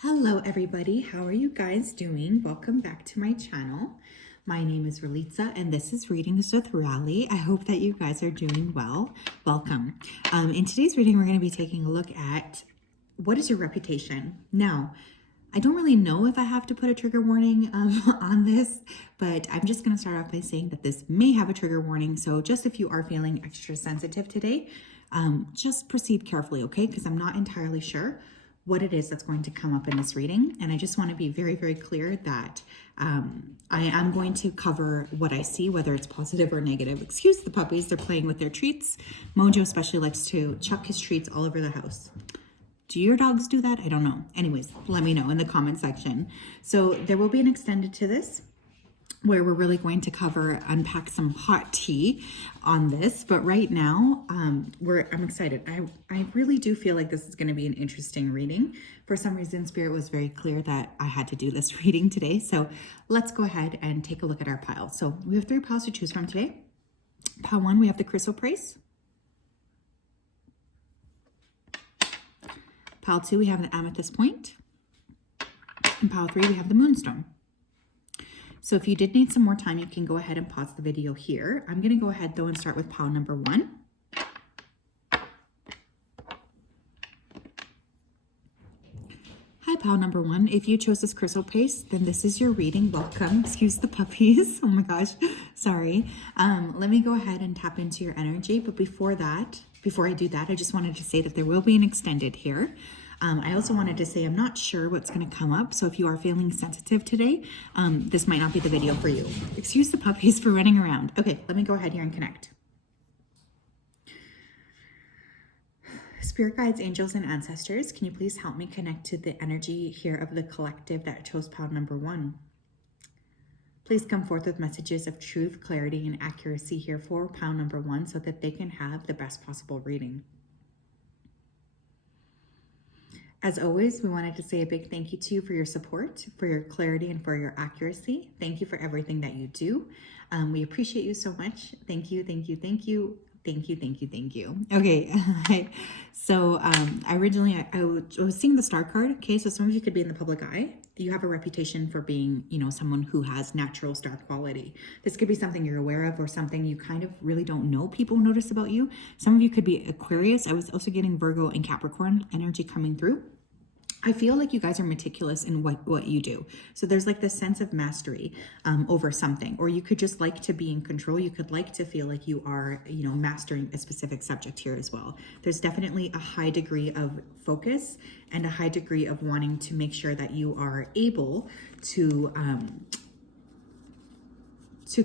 Hello everybody, how are you guys doing? Welcome back to my channel. My name is Ralitza and this is Readings with Rally. I hope that you guys are doing well. Welcome. In today's reading, we're going to be taking a look at what is your reputation? Now, I don't really know if I have to put a trigger warning on this, but I'm just going to start off by saying that this may have a trigger warning. So just if you are feeling extra sensitive today, just proceed carefully, okay? Because I'm not entirely sure what it is that's going to come up in this reading. And I just want to be very, very clear that I am going to cover what I see, whether it's positive or negative. Excuse the puppies, they're playing with their treats. Mojo especially likes to chuck his treats all over the house. Do your dogs do that? I don't know. Anyways, let me know in the comment section. So there will be an extended to this where we're really going to unpack some hot tea on this. But right now, I'm excited. I really do feel like this is going to be an interesting reading. For some reason, Spirit was very clear that I had to do this reading today. So let's go ahead and take a look at our pile. So we have 3 piles to choose from today. Pile 1, we have the Chrysoprase. Pile 2, we have the Amethyst Point. And pile 3, we have the Moonstone. So if you did need some more time, you can go ahead and pause the video here. I'm going to go ahead though and start with pile number 1. Hi, pile number 1. If you chose this Chrysoprase, then this is your reading. Welcome. Excuse the puppies. Oh my gosh. Sorry. Let me go ahead and tap into your energy. But before I do that, I just wanted to say that there will be an extended here. I also wanted to say I'm not sure what's going to come up. So if you are feeling sensitive today, this might not be the video for you. Excuse the puppies for running around. Okay, let me go ahead here and connect. Spirit guides, angels, and ancestors, can you please help me connect to the energy here of the collective that chose pile number 1? Please come forth with messages of truth, clarity, and accuracy here for pile number 1 so that they can have the best possible reading. As always, we wanted to say a big thank you to you for your support, for your clarity, and for your accuracy. Thank you for everything that you do. We appreciate you so much. Thank you, thank you, thank you. Thank you, thank you, thank you. Okay, so originally I was seeing the star card. Okay, so some of you could be in the public eye. You have a reputation for being, someone who has natural star quality. This could be something you're aware of or something you kind of really don't know people notice about you. Some of you could be Aquarius. I was also getting Virgo and Capricorn energy coming through. I feel like you guys are meticulous in what you do. So there's like this sense of mastery over something, or you could just like to be in control. You could like to feel like you are, mastering a specific subject here as well. There's definitely a high degree of focus and a high degree of wanting to make sure that you are able to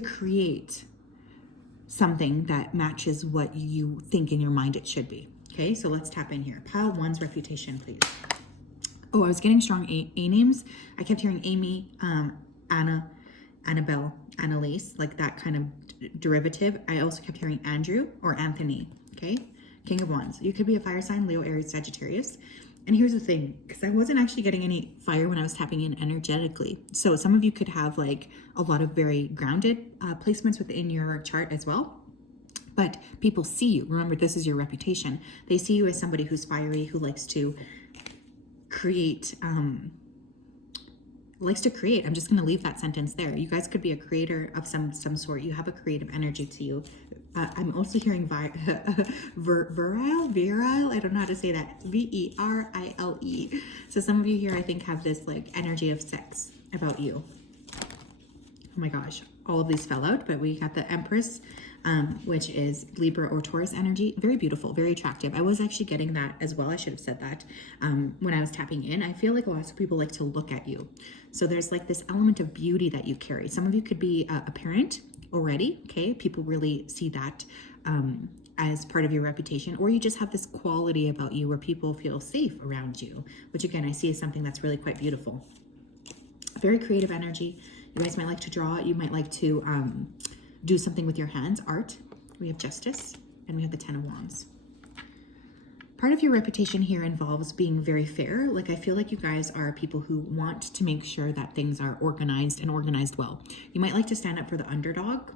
create something that matches what you think in your mind it should be. Okay, so let's tap in here. Pile 1's reputation, please. Oh, I was getting strong A names. I kept hearing Amy, Anna, Annabelle, Annalise, like that kind of derivative. I also kept hearing Andrew or Anthony, okay? King of Wands. You could be a fire sign, Leo, Aries, Sagittarius. And here's the thing, because I wasn't actually getting any fire when I was tapping in energetically. So some of you could have like a lot of very grounded placements within your chart as well. But people see you. Remember, this is your reputation. They see you as somebody who's fiery, who likes to create. I'm just going to leave that sentence there. You guys could be a creator of some sort. You have a creative energy to you. I'm also hearing virile. I don't know how to say that. V-E-R-I-L-E. So some of you here, I think, have this like energy of sex about you. Oh my gosh, all of these fell out, but we got the Empress, which is Libra or Taurus energy. Very beautiful, very attractive. I was actually getting that as well. I should have said that when I was tapping in. I feel like lots of people like to look at you. So there's like this element of beauty that you carry. Some of you could be a parent already, okay? People really see that as part of your reputation, or you just have this quality about you where people feel safe around you, which again, I see as something that's really quite beautiful. Very creative energy. You guys might like to draw. You might like to do something with your hands, art. We have Justice, and we have the 10 of Wands. Part of your reputation here involves being very fair. Like, I feel like you guys are people who want to make sure that things are organized and organized well. You might like to stand up for the underdog.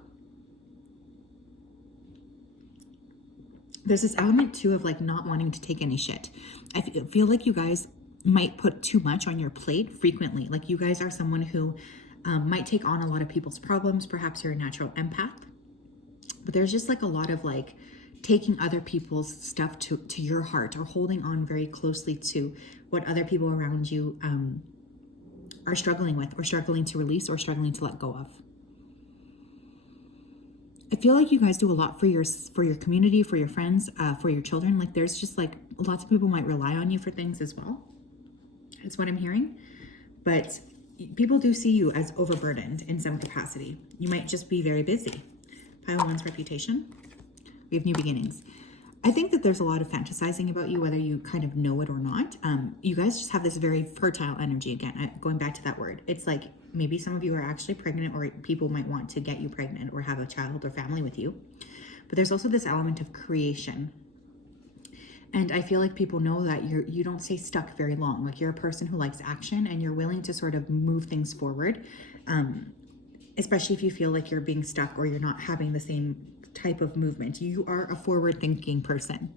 There's this element too of like not wanting to take any shit. I feel like you guys might put too much on your plate frequently. Like you guys are someone who might take on a lot of people's problems. Perhaps you're a natural empath, but there's just like a lot of like taking other people's stuff to your heart, or holding on very closely to what other people around you are struggling with, or struggling to release, or struggling to let go of. I feel like you guys do a lot for your community, for your friends, for your children. Like there's just like lots of people might rely on you for things as well. That's what I'm hearing. But people do see you as overburdened in some capacity. You might just be very busy. Pile one's reputation. We have new beginnings. I think that there's a lot of fantasizing about you, whether you kind of know it or not. You guys just have this very fertile energy. Again, going back to that word, it's like maybe some of you are actually pregnant, or people might want to get you pregnant or have a child or family with you. But there's also this element of creation. And I feel like people know that you don't stay stuck very long. Like you're a person who likes action, and you're willing to sort of move things forward, especially if you feel like you're being stuck or you're not having the same type of movement. You are a forward-thinking person.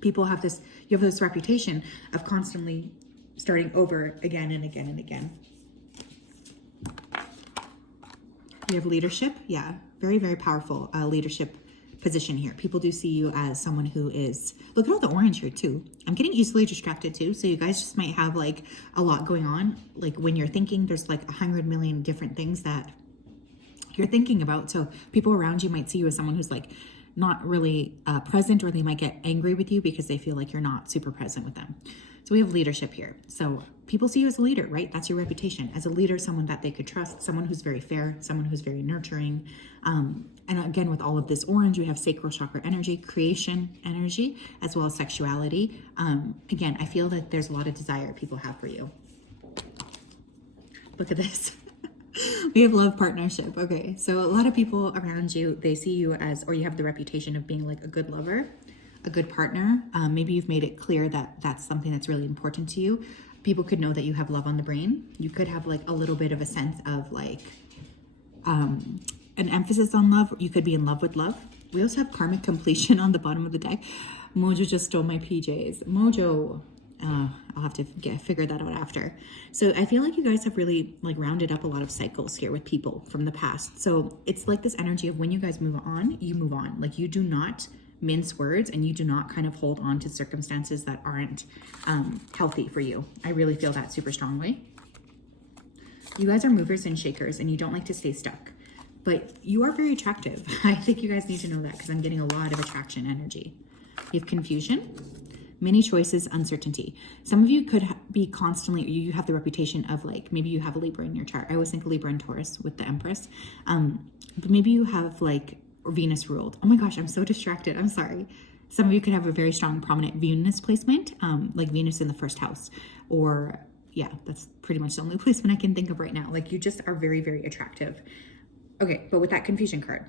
People have this, you have this reputation of constantly starting over again and again and again. We have leadership. Yeah, very, very powerful leadership position here. People do see you as someone who is, look at all the orange here too. I'm getting easily distracted too. So you guys just might have like a lot going on. Like when you're thinking, there's like 100 million different things that you're thinking about. So people around you might see you as someone who's like not really present, or they might get angry with you because they feel like you're not super present with them. So we have leadership here. So people see you as a leader, right? That's your reputation. As a leader, someone that they could trust, someone who's very fair, someone who's very nurturing. And again, with all of this orange, we have sacral chakra energy, creation energy, as well as sexuality. Again, I feel that there's a lot of desire people have for you. Look at this. We have love partnership. Okay, so a lot of people around you, they see you as, or you have the reputation of being like a good lover, a good partner. Maybe you've made it clear that that's something that's really important to you. People could know that you have love on the brain. You could have like a little bit of a sense of like an emphasis on love. You could be in love with love. We also have karmic completion on the bottom of the deck. Mojo just stole my PJs. Mojo. I'll have to figure that out after. So I feel like you guys have really like rounded up a lot of cycles here with people from the past. So it's like this energy of when you guys move on, you move on. Like you do not mince words, and you do not kind of hold on to circumstances that aren't healthy for you. I really feel that super strongly. You guys are movers and shakers, and you don't like to stay stuck, but you are very attractive. I think you guys need to know that, because I'm getting a lot of attraction energy. You have confusion, many choices, uncertainty. Some of you could be constantly, you have the reputation of like, maybe you have a Libra in your chart. I always think Libra and Taurus with the Empress. But maybe you have like Venus ruled. Oh my gosh, I'm so distracted. I'm sorry. Some of you could have a very strong, prominent Venus placement, like Venus in the first house, or yeah, that's pretty much the only placement I can think of right now. Like you just are very, very attractive. Okay, but with that confusion card,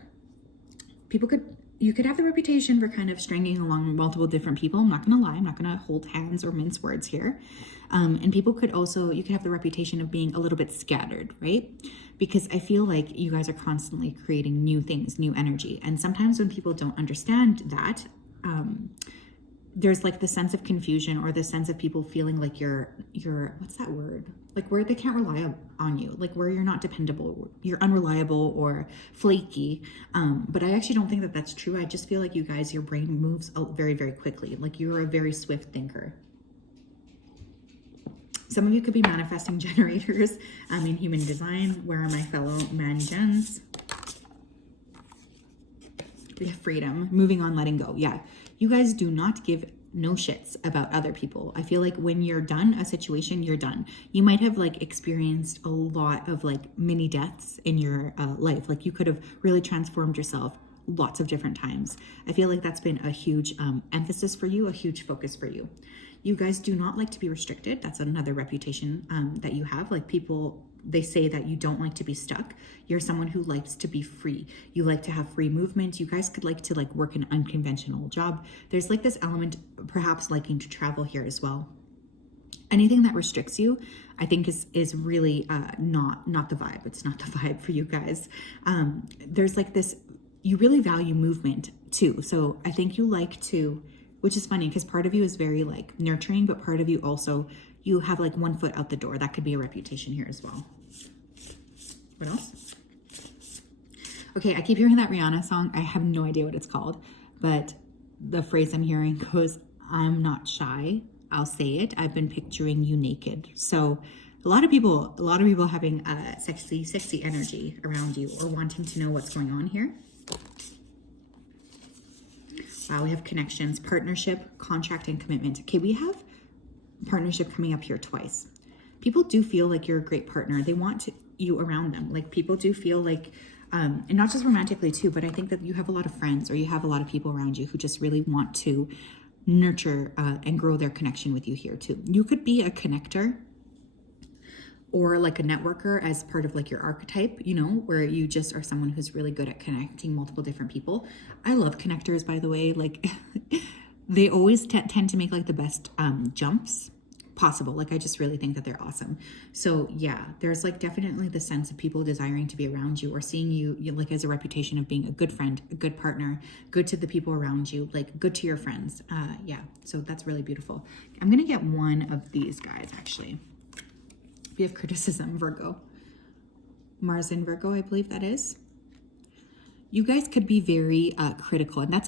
you could have the reputation for kind of stringing along multiple different people. I'm not going to lie. I'm not going to hold hands or mince words here. And people could also, you could have the reputation of being a little bit scattered, right? Because I feel like you guys are constantly creating new things, new energy. And sometimes when people don't understand that, there's like the sense of confusion, or the sense of people feeling like you're what's that word? Like where they can't rely on you, like where you're not dependable, you're unreliable or flaky. But I actually don't think that that's true. I just feel like you guys, your brain moves very, very quickly. Like you're a very swift thinker. Some of you could be manifesting generators in human design. Where are my fellow man-gens? We have freedom, moving on, letting go. Yeah, you guys do not give no shits about other people. I feel like when you're done a situation, you're done. You might have like experienced a lot of like mini deaths in your life. Like you could have really transformed yourself lots of different times. I feel like that's been a huge emphasis for you, a huge focus for you. You guys do not like to be restricted. That's another reputation that you have. Like people, they say that you don't like to be stuck. You're someone who likes to be free. You like to have free movement. You guys could like to like work an unconventional job. There's like this element, perhaps liking to travel here as well. Anything that restricts you, I think is really not the vibe. It's not the vibe for you guys. There's like this, you really value movement too. So I think you like to which is funny because part of you is very like nurturing, but part of you also, you have like one foot out the door. That could be a reputation here as well. What else? Okay, I keep hearing that Rihanna song. I have no idea what it's called, but the phrase I'm hearing goes, I'm not shy. I'll say it. I've been picturing you naked. So a lot of people having sexy energy around you or wanting to know what's going on here. Wow, we have connections, partnership, contract, and commitment. Okay, we have partnership coming up here twice. People do feel like you're a great partner. They want you around them. Like people do feel like, and not just romantically too, but I think that you have a lot of friends or you have a lot of people around you who just really want to nurture and grow their connection with you here too. You could be a connector or like a networker as part of like your archetype, you know, where you just are someone who's really good at connecting multiple different people. I love connectors, by the way. Like they always tend to make like the best jumps possible. Like I just really think that they're awesome. So yeah, there's like definitely the sense of people desiring to be around you or seeing you like as a reputation of being a good friend, a good partner, good to the people around you, like good to your friends. Yeah, so that's really beautiful. I'm gonna get one of these guys actually. We have criticism, Virgo. Mars in Virgo, I believe that is. You guys could be very critical. And that's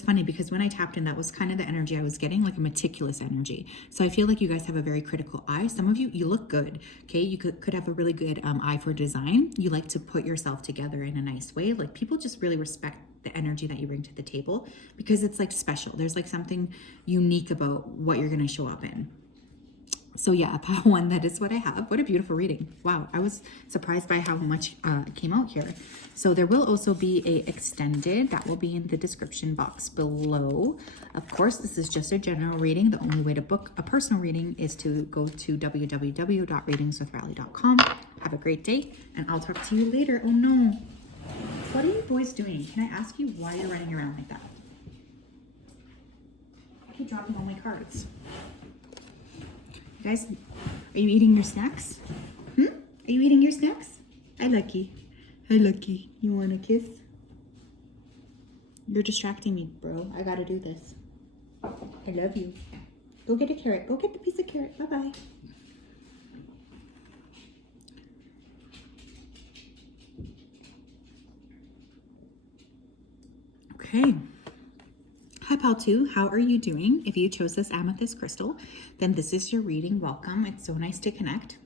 funny because when I tapped in, that was kind of the energy I was getting, like a meticulous energy. So I feel like you guys have a very critical eye. Some of you look good, okay? You could have a really good eye for design. You like to put yourself together in a nice way. Like people just really respect the energy that you bring to the table because it's like special. There's like something unique about what you're gonna show up in. So yeah, pile one, that is what I have. What a beautiful reading. Wow, I was surprised by how much came out here. So there will also be a extended, that will be in the description box below. Of course, this is just a general reading. The only way to book a personal reading is to go to www.readingswithrally.com. Have a great day, and I'll talk to you later. Oh no, what are you boys doing? Can I ask you why you're running around like that? I keep dropping all my cards. Guys, are you eating your snacks? Are you eating your snacks? Hi, Lucky. Hi, Lucky. You want a kiss? You're distracting me, bro. I gotta do this. I love you. Go get a carrot. Go get the piece of carrot. Bye-bye. Okay. Hi, Pal 2. How are you doing? If you chose this amethyst crystal, then this is your reading. Welcome. It's so nice to connect.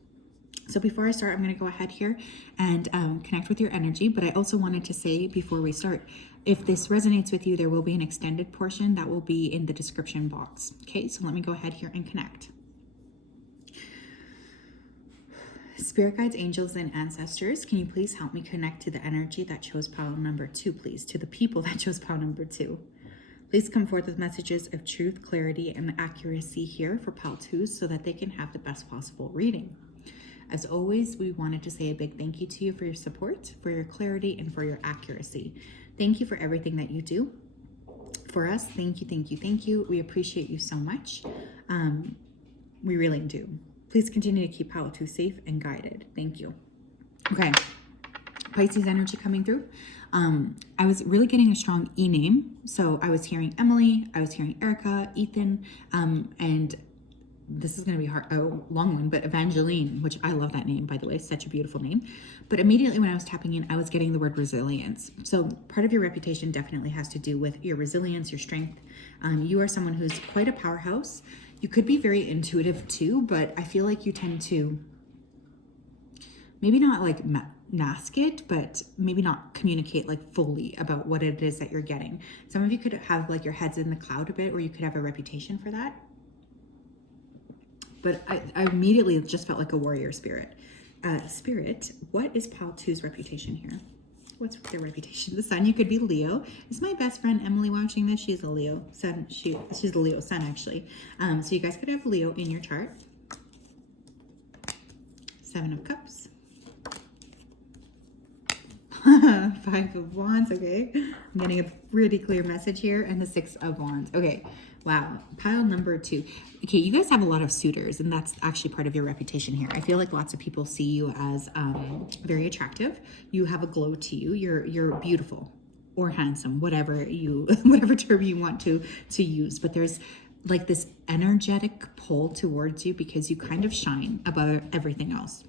So before I start, I'm going to go ahead here and connect with your energy. But I also wanted to say before we start, if this resonates with you, there will be an extended portion that will be in the description box. Okay, so let me go ahead here and connect. Spirit guides, angels, and ancestors, can you please help me connect to the energy that chose pile number 2, please? To the people that chose pile number 2. Please come forth with messages of truth, clarity, and accuracy here for pile 2 so that they can have the best possible reading. As always, we wanted to say a big thank you to you for your support, for your clarity, and for your accuracy. Thank you for everything that you do for us. Thank you, thank you, thank you. We appreciate you so much. We really do. Please continue to keep pile 2 safe and guided. Thank you. Okay. Pisces energy coming through. I was really getting a strong E name. So I was hearing Emily, I was hearing Erica, Ethan, and this is going to be a long one, but Evangeline, which I love that name, by the way, such a beautiful name. But immediately when I was tapping in, I was getting the word resilience. So part of your reputation definitely has to do with your resilience, your strength. You are someone who's quite a powerhouse. You could be very intuitive too, but I feel like you tend to maybe not like mask it, but maybe not communicate like fully about what it is that you're getting. Some of you could have like your heads in the cloud a bit, or you could have a reputation for that. But I immediately just felt like a warrior spirit. Spirit, what is pile 2's reputation here? What's their reputation? The sun, you could be Leo. Is my best friend Emily watching this? She's a Leo sun. She's a Leo sun, actually. So you guys could have Leo in your chart. 7 of Cups. 5 of Wands, okay. I'm getting a pretty clear message here. And the 6 of Wands. Okay, wow. Pile number 2. Okay, you guys have a lot of suitors, and that's actually part of your reputation here. I feel like lots of people see you as very attractive. You have a glow to you. You're beautiful. or handsome, whatever whatever term you want to use. But there's like this energetic pull towards you because you kind of shine above everything else.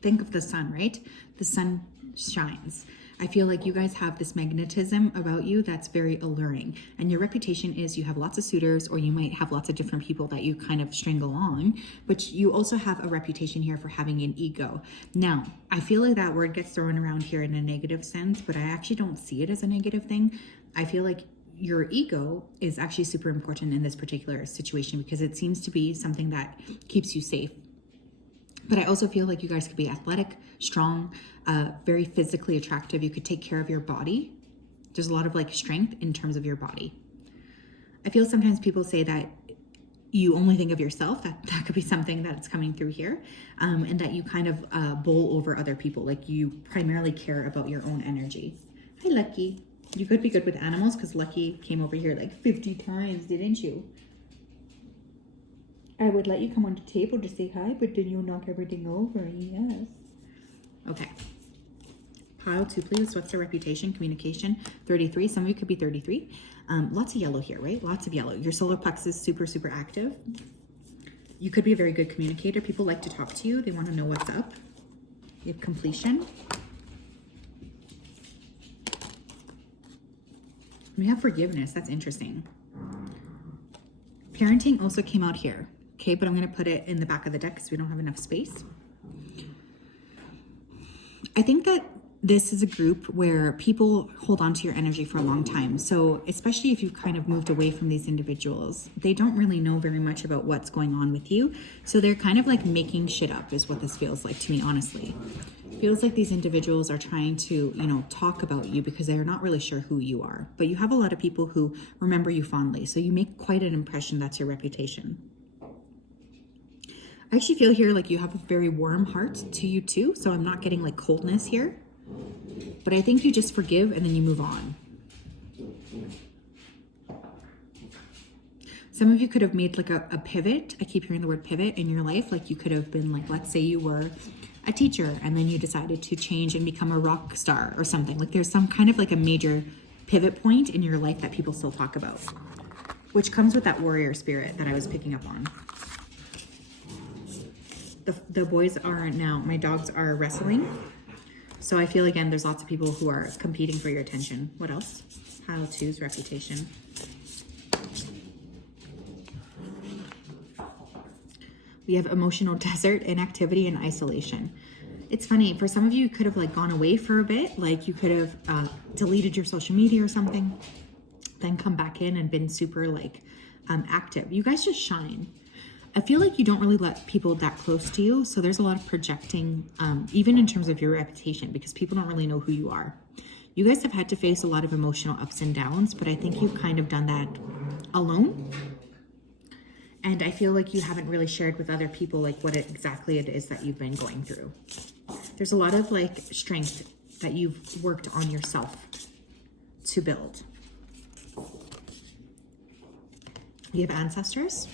Think of the sun, right? The sun shines. I feel like you guys have this magnetism about you that's very alluring, and your reputation is you have lots of suitors, or you might have lots of different people that you kind of string along, but you also have a reputation here for having an ego. Now, I feel like that word gets thrown around here in a negative sense, but I actually don't see it as a negative thing. I feel like your ego is actually super important in this particular situation because it seems to be something that keeps you safe. But I also feel like you guys could be athletic, strong, very physically attractive. You could take care of your body. There's a lot of like strength in terms of your body. I feel sometimes people say that you only think of yourself. That could be something that's coming through here. And that you kind of bowl over other people. Like you primarily care about your own energy. Hi, Lucky. You could be good with animals because Lucky came over here like 50 times, didn't you? I would let you come on the table to say hi, but then you'll knock everything over. Yes. Okay. Pile 2, please. What's their reputation? Communication. 33. Some of you could be 33. Lots of yellow here, right? Lots of yellow. Your solar plexus is super, super active. You could be a very good communicator. People like to talk to you. They want to know what's up. You have completion. We have forgiveness. That's interesting. Parenting also came out here. Okay, but I'm going to put it in the back of the deck because we don't have enough space. I think that this is a group where people hold on to your energy for a long time. So especially if you've kind of moved away from these individuals, they don't really know very much about what's going on with you. So they're kind of like making shit up is what this feels like to me, honestly. It feels like these individuals are trying to, talk about you because they're not really sure who you are. But you have a lot of people who remember you fondly. So you make quite an impression. That's your reputation. I actually feel here like you have a very warm heart to you too. So I'm not getting like coldness here. But I think you just forgive and then you move on. Some of you could have made like a pivot. I keep hearing the word pivot in your life. Like you could have been like, let's say you were a teacher and then you decided to change and become a rock star or something. Like there's some kind of like a major pivot point in your life that people still talk about, which comes with that warrior spirit that I was picking up on. The boys are now, my dogs are wrestling. So I feel, again, there's lots of people who are competing for your attention. What else? Pile 2's reputation. We have emotional desert, inactivity, and isolation. It's funny, for some of you, you could have like gone away for a bit. Like you could have deleted your social media or something, then come back in and been super like active. You guys just shine. I feel like you don't really let people that close to you. So there's a lot of projecting, even in terms of your reputation, because people don't really know who you are. You guys have had to face a lot of emotional ups and downs, but I think you've kind of done that alone. And I feel like you haven't really shared with other people like what exactly it is that you've been going through. There's a lot of like strength that you've worked on yourself to build. We have ancestors.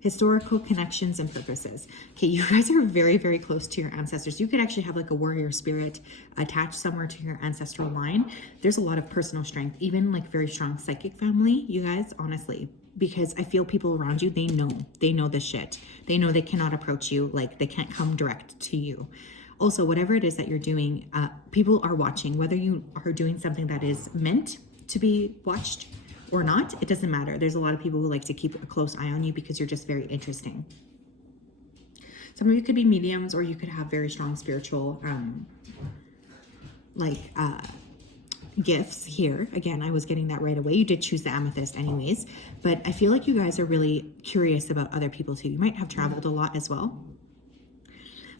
Historical connections and purposes. Okay, you guys are very, very close to your ancestors. You could actually have like a warrior spirit attached somewhere to your ancestral line. There's a lot of personal strength, even like very strong psychic family, you guys, honestly, because I feel people around you, they know this shit. They know they cannot approach you, like they can't come direct to you. Also, whatever it is that you're doing, people are watching, whether you are doing something that is meant to be watched or not, it doesn't matter. There's a lot of people who like to keep a close eye on you because you're just very interesting. Some of you could be mediums, or you could have very strong spiritual gifts here. Again, I was getting that right away. You did choose the amethyst anyways, but I feel like you guys are really curious about other people too. You might have traveled a lot as well.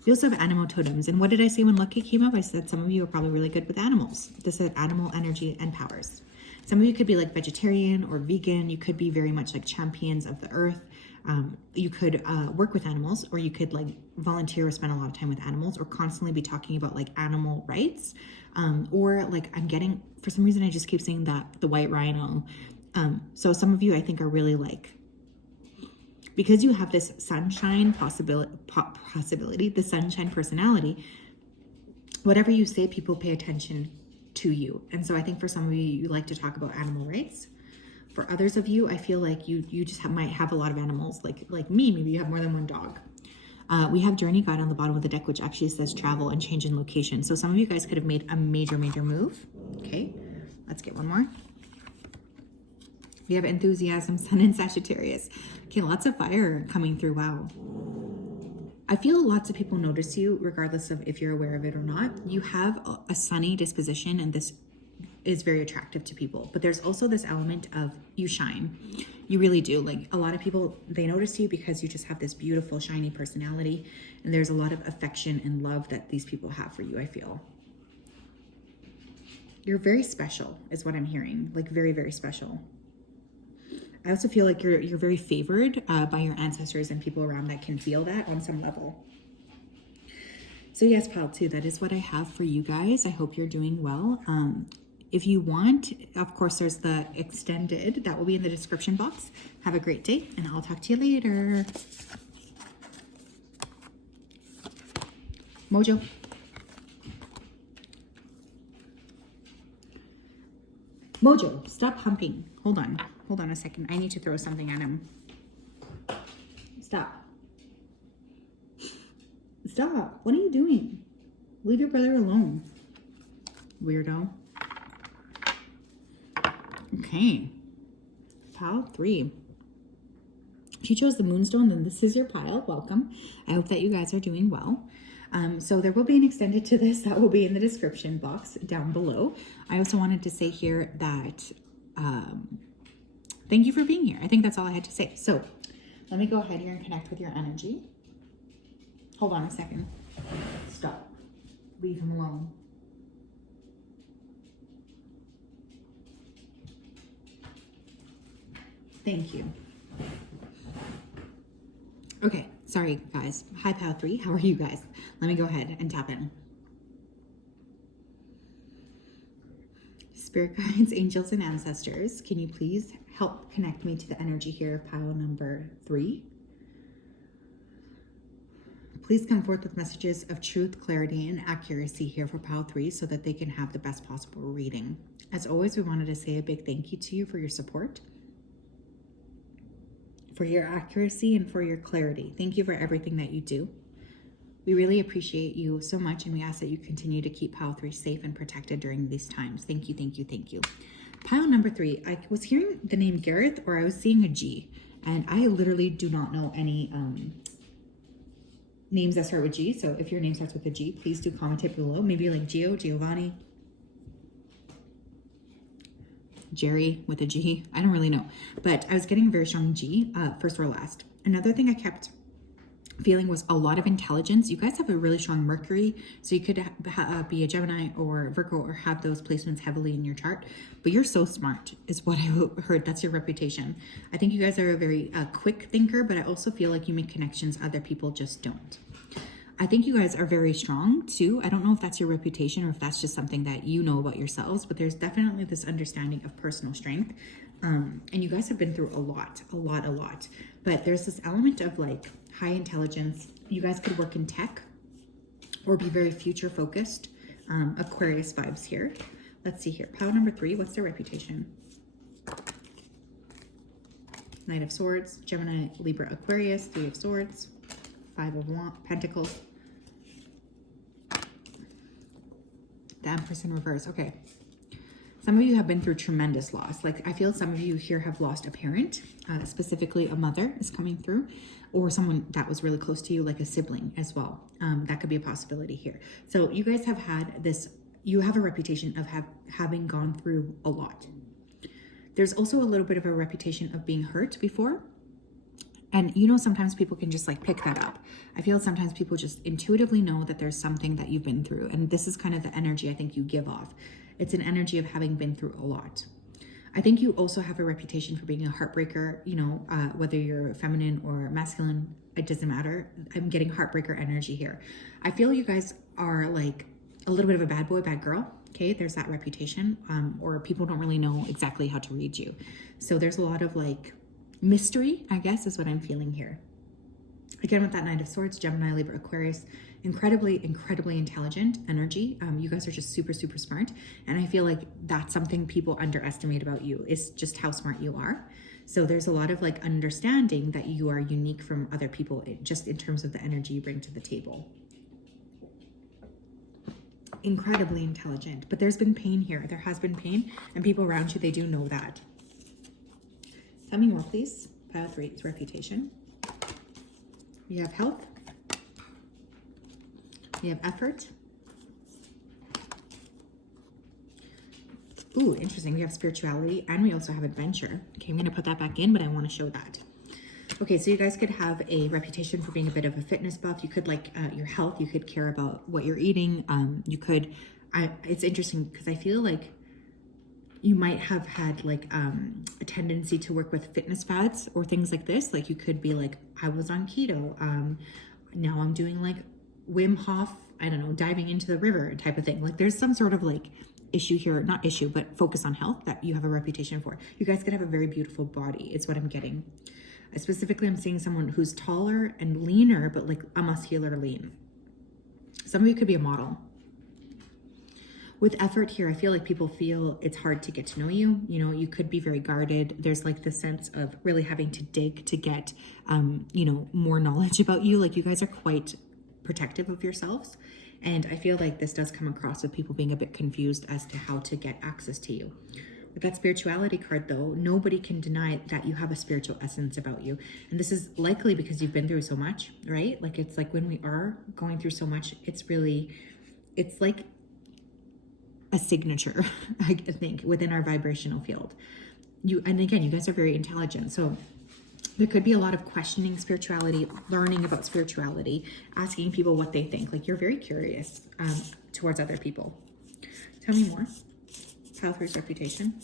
We also have animal totems. And what did I say when Lucky came up? I said some of you are probably really good with animals. This is animal energy and powers. Some of you could be like vegetarian or vegan. You could be very much like champions of the earth. You could work with animals, or you could like volunteer or spend a lot of time with animals, or constantly be talking about like animal rights. Or like I'm getting, for some reason, I just keep saying that the white rhino. So some of you I think are really like, because you have this sunshine possibility, the sunshine personality, whatever you say, people pay attention to you. And so I think for some of you, you like to talk about animal rights. For others of you, I feel like you just might have a lot of animals, like me. Maybe you have more than one dog. We have Journey Guide on the bottom of the deck, which actually says travel and change in location. So some of you guys could have made a major move. Okay, let's get one more. We have Enthusiasm, Sun and Sagittarius. Okay, lots of fire coming through. Wow. I feel lots of people notice you regardless of if you're aware of it or not. You have a sunny disposition, and this is very attractive to people, but there's also this element of you shine. You really do. Like, a lot of people, they notice you because you just have this beautiful shiny personality, and there's a lot of affection and love that these people have for you. I feel you're very special is what I'm hearing, like very, very special. I also feel like you're very favored by your ancestors and people around that can feel that on some level. So yes, pile 2, that is what I have for you guys. I hope you're doing well. If you want, of course, there's the extended that will be in the description box. Have a great day, and I'll talk to you later. Mojo. Mojo, stop humping. Hold on a second. I need to throw something at him. Stop. Stop. What are you doing? Leave your brother alone, weirdo. Okay, pile 3. If you chose the Moonstone, then this is your pile. Welcome. I hope that you guys are doing well. So there will be an extended to this that will be in the description box down below. I also wanted to say here that thank you for being here. I think that's all I had to say. So let me go ahead here and connect with your energy. Hold on a second. Stop. Leave him alone. Thank you. Okay, sorry guys. Hi, pile 3. How are you guys? Let me go ahead and tap in. Spirit guides, angels, and ancestors, can you please help connect me to the energy here of pile number 3? Please come forth with messages of truth, clarity, and accuracy here for pile 3 so that they can have the best possible reading. As always, we wanted to say a big thank you to you for your support, for your accuracy, and for your clarity. Thank you for everything that you do. We really appreciate you so much, and we ask that you continue to keep pile 3 safe and protected during these times. Thank you, thank you, thank you. Pile number 3, I was hearing the name Gareth, or I was seeing a G, and I literally do not know any names that start with G. So if your name starts with a G, please do comment it below. Maybe like Gio, Giovanni, Jerry with a G. I don't really know, but I was getting a very strong G, first or last. Another thing I kept feeling was a lot of intelligence. You guys have a really strong Mercury, so you could be a Gemini or Virgo or have those placements heavily in your chart, but you're so smart is what I heard. That's your reputation. I think you guys are a very quick thinker, but I also feel like you make connections other people just don't. I think you guys are very strong too. I don't know if that's your reputation or if that's just something that you know about yourselves, but there's definitely this understanding of personal strength. And you guys have been through a lot, but there's this element of like high intelligence. You guys could work in tech or be very future focused. Aquarius vibes here. Let's see here. Pile number 3, what's their reputation? Knight of Swords, Gemini, Libra, Aquarius, 3 of Swords, 5 of Pentacles, the Empress in reverse. Okay. Some of you have been through tremendous loss. Like, I feel some of you here have lost a parent, specifically a mother is coming through, or someone that was really close to you, like a sibling as well. That could be a possibility here. So you guys have had this, you have a reputation of having gone through a lot. There's also a little bit of a reputation of being hurt before. And you know, sometimes people can just like pick that up. I feel sometimes people just intuitively know that there's something that you've been through. And this is kind of the energy I think you give off. It's an energy of having been through a lot. I think you also have a reputation for being a heartbreaker, you know, whether you're feminine or masculine, it doesn't matter. I'm getting heartbreaker energy here. I feel you guys are like a little bit of a bad boy, bad girl. Okay, there's that reputation, or people don't really know exactly how to read you. So there's a lot of like mystery, I guess, is what I'm feeling here. Again, with that Knight of Swords, Gemini, Libra, Aquarius, incredibly, incredibly intelligent energy. You guys are just super, super smart. And I feel like that's something people underestimate about you, is just how smart you are. So there's a lot of like understanding that you are unique from other people, just in terms of the energy you bring to the table. Incredibly intelligent, but there's been pain here. There has been pain, and people around you, they do know that. Tell me more, please. Pile 3 is reputation. We have health. We have effort. Ooh, interesting. We have spirituality, and we also have adventure. Okay, I'm going to put that back in, but I want to show that. Okay, so you guys could have a reputation for being a bit of a fitness buff. You could like your health. You could care about what you're eating. You could, it's interesting because I feel like you might have had like a tendency to work with fitness fads or things like this. Like you could be like, I was on keto. Now I'm doing like Wim Hof, I don't know, diving into the river type of thing. Like there's some sort of like issue here, not issue, but focus on health that you have a reputation for. You guys could have a very beautiful body. It's what I'm getting. Specifically, I'm seeing someone who's taller and leaner, but like a muscular lean. Some of you could be a model. With effort here, I feel like people feel it's hard to get to know you. You know, you could be very guarded. There's like the sense of really having to dig to get, you know, more knowledge about you. Like you guys are quite protective of yourselves. And I feel like this does come across with people being a bit confused as to how to get access to you. With that spirituality card though, nobody can deny that you have a spiritual essence about you. And this is likely because you've been through so much, right? Like it's like when we are going through so much, it's like a signature, I think, within our vibrational field. And again, you guys are very intelligent. So there could be a lot of questioning spirituality, learning about spirituality, asking people what they think. Like you're very curious towards other people. Tell me more. Pile 3's reputation.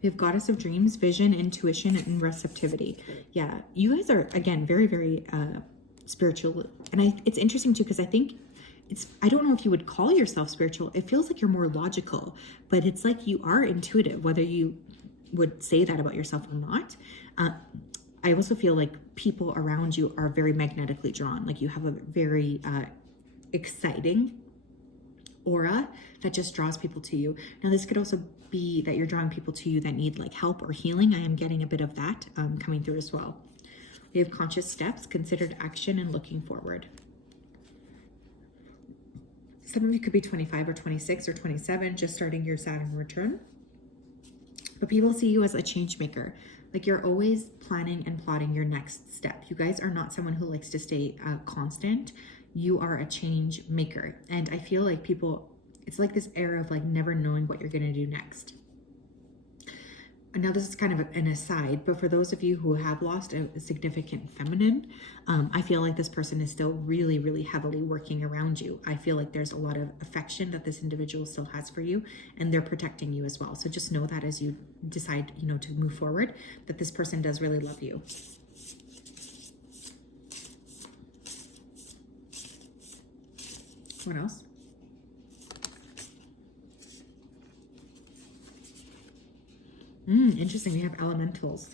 We have Goddess of Dreams, Vision, Intuition, and Receptivity. Yeah, you guys are, again, very, very spiritual. And it's interesting too, because I think I don't know if you would call yourself spiritual. It feels like you're more logical, but it's like you are intuitive, whether you would say that about yourself or not. I also feel like people around you are very magnetically drawn. Like you have a very exciting aura that just draws people to you. Now, this could also be that you're drawing people to you that need like help or healing. I am getting a bit of that coming through as well. We have conscious steps, considered action, and looking forward. Some of you could be 25 or 26 or 27, just starting your Saturn return. But people see you as a change maker. Like you're always planning and plotting your next step. You guys are not someone who likes to stay constant. You are a change maker. And I feel like people, it's like this era of like never knowing what you're going to do next. And now this is kind of an aside, but for those of you who have lost a significant feminine, I feel like this person is still really, really heavily working around you. I feel like there's a lot of affection that this individual still has for you, and they're protecting you as well. So just know that as you decide, you know, to move forward, that this person does really love you. What else? Interesting. We have elementals,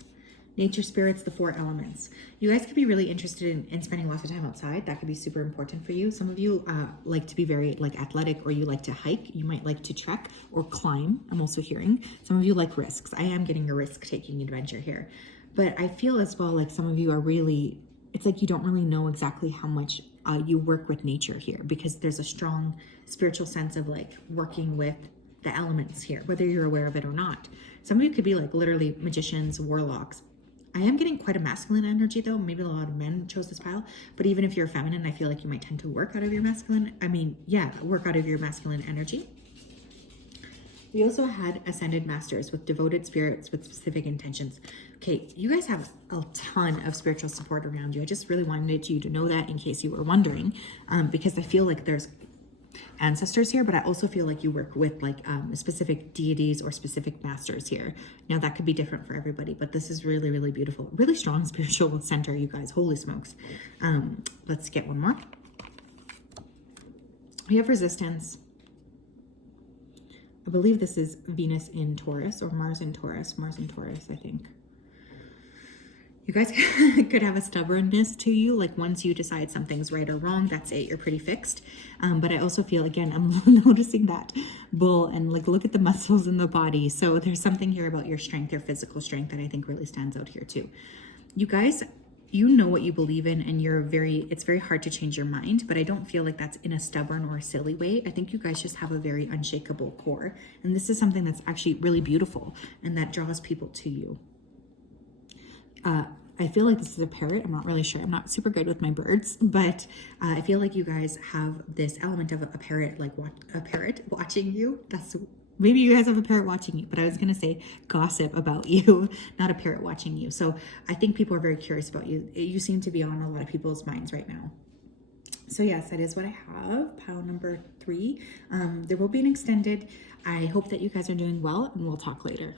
nature spirits, the 4 elements. You guys could be really interested in spending lots of time outside. That could be super important for you. Some of you like to be very like athletic, or you like to hike. You might like to trek or climb. I'm also hearing some of you like risks. I am getting a risk-taking adventure here. But I feel as well like some of you are really, it's like you don't really know exactly how much you work with nature here, because there's a strong spiritual sense of like working with the elements here, whether you're aware of it or not. Some of you could be like literally magicians, warlocks. I am getting quite a masculine energy though. Maybe a lot of men chose this pile, but even if you're feminine, I feel like you might tend to work out of your masculine. Work out of your masculine energy. We also had ascended masters with devoted spirits with specific intentions. Okay, you guys have a ton of spiritual support around you. I just really wanted you to know that in case you were wondering, because I feel like there's ancestors here, but I also feel like you work with like specific deities or specific masters here. Now that could be different for everybody, but this is really, really beautiful. Really strong spiritual center, you guys. Holy smokes. Let's get one more. We have resistance. I believe this is Venus in Taurus or Mars in Taurus. Mars in Taurus, I think. You guys could have a stubbornness to you. Like once you decide something's right or wrong, that's it. You're pretty fixed. But I also feel, again, I'm noticing that bull and like look at the muscles in the body. So there's something here about your strength, your physical strength that I think really stands out here too. You guys, you know what you believe in and it's very hard to change your mind, but I don't feel like that's in a stubborn or a silly way. I think you guys just have a very unshakable core. And this is something that's actually really beautiful and that draws people to you. I feel like this is a parrot. I'm not really sure. I'm not super good with my birds, but I feel like you guys have this element of a parrot, like a parrot watching you. Maybe you guys have a parrot watching you, but I was going to say gossip about you, not a parrot watching you. So I think people are very curious about you. You seem to be on a lot of people's minds right now. So yes, that is what I have. Pile number 3. There will be an extended. I hope that you guys are doing well, and we'll talk later.